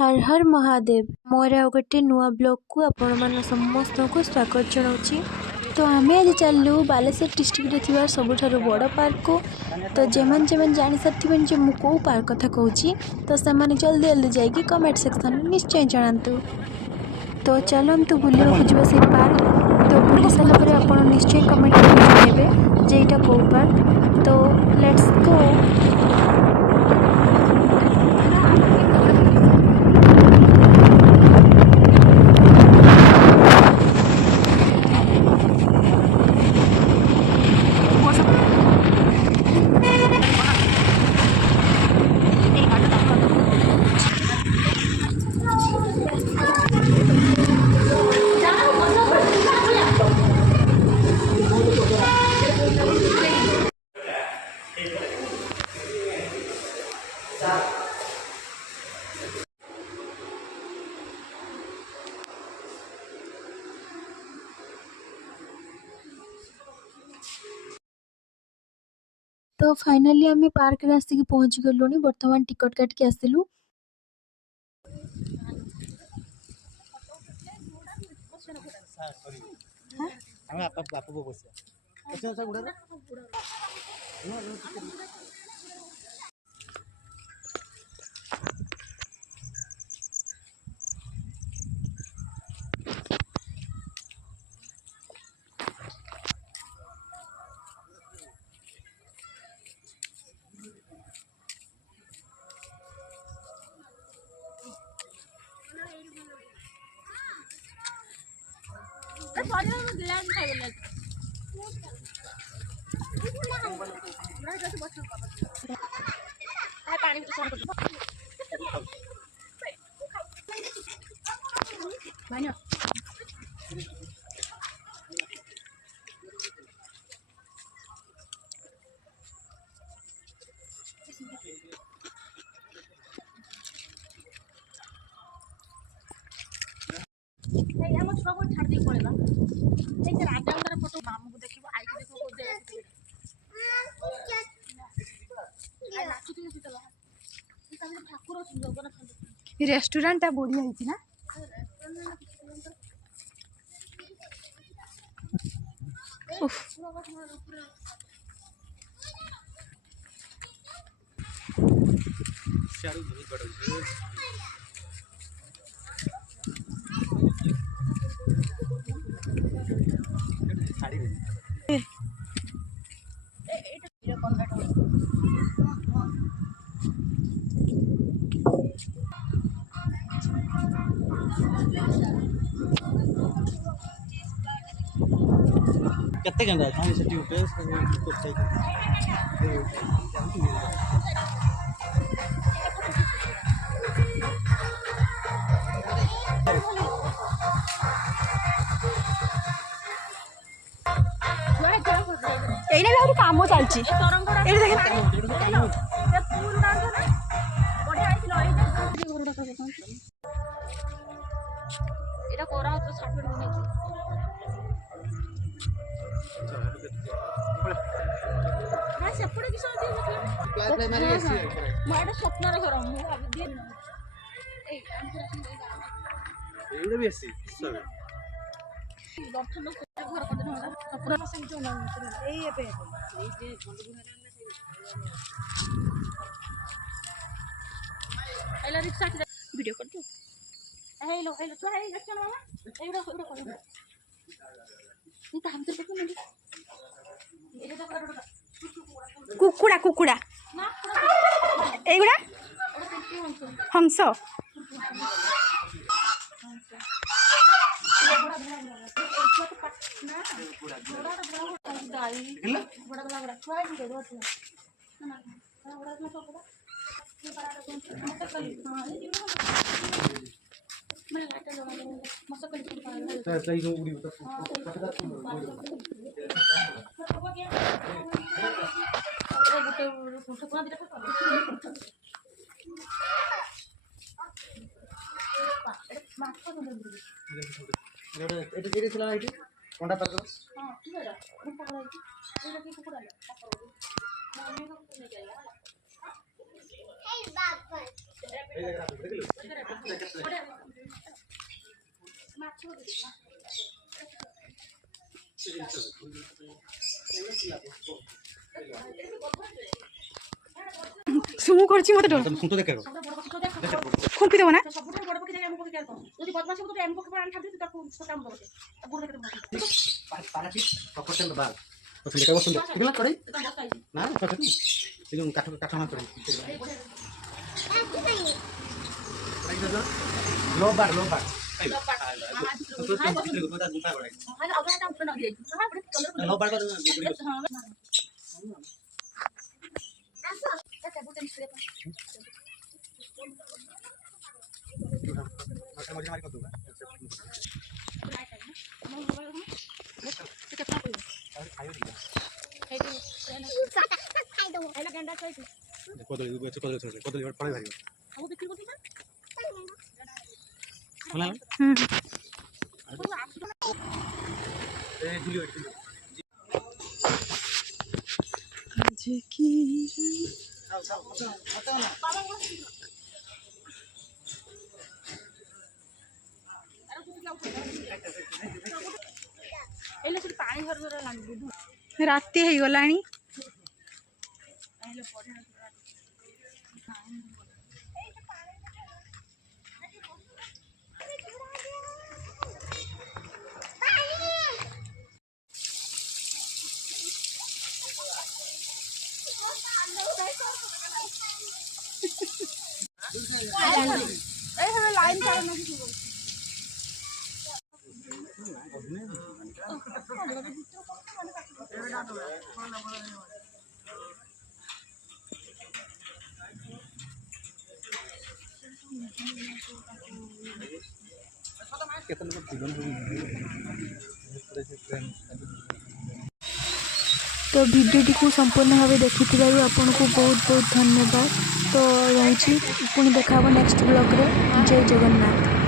हर हर महादेव मोर आ गोटे नुआ ब्लॉग को आपण मान समस्त को स्वागत जनाऊँगी। तो आम आज चलू बालेश्वर डिस्ट्रिक्ट थी सबुठ बड़ पार्क को। तो जेमन जेमन जानी सारी जे मु कौ पार्क कथा कहूँ तो से जल्दी जल्दी जाकि कमेंट सेक्शन में निश्चय जनातु। तो चलतु बुलवाक जा से पार्क। तो बुली सारापर आप निश्चय कमेंट कर जनइबे जे एटा कौ पार्क। तो लेट्स गो। तो फाइनली आम पार्क रे आसिक पहुँची गलुनी। बर्तमान टिकट काटिक आसिलु। रेस्टोरेंट बढ़िया है ना। केते गंदा था सेठी उठे एइना भी काम चलची स्वप्न घर वीडियो कर दो। हेलो हेलो तो है लक्षण मामा एवडा एवडा कर नी हम तो देखो कुकुड़ा कुकुड़ा एगुड़ा हंस ମୁଁ କରୁଛି ମତେ ଡର तुम तो देख करो ଖୁମ୍ପି ଦେବ ନା पकड़ते बाल तो सुन देखो सुन कितना करे ना पकड़ ये जो काठ काठ ना करे लो बार लो बार लो बार मारी कर दूंगा कदली कदली कदली पड़े भाई होला ए झुली ରାତି ହେଇଗଲାଣି तो भिडियोटी को संपूर्ण भाव देखि आपन को बहुत बहुत धन्यवाद। तो रही पुणी देखा नेक्स्ट ब्लॉग रे। जय जगन्नाथ।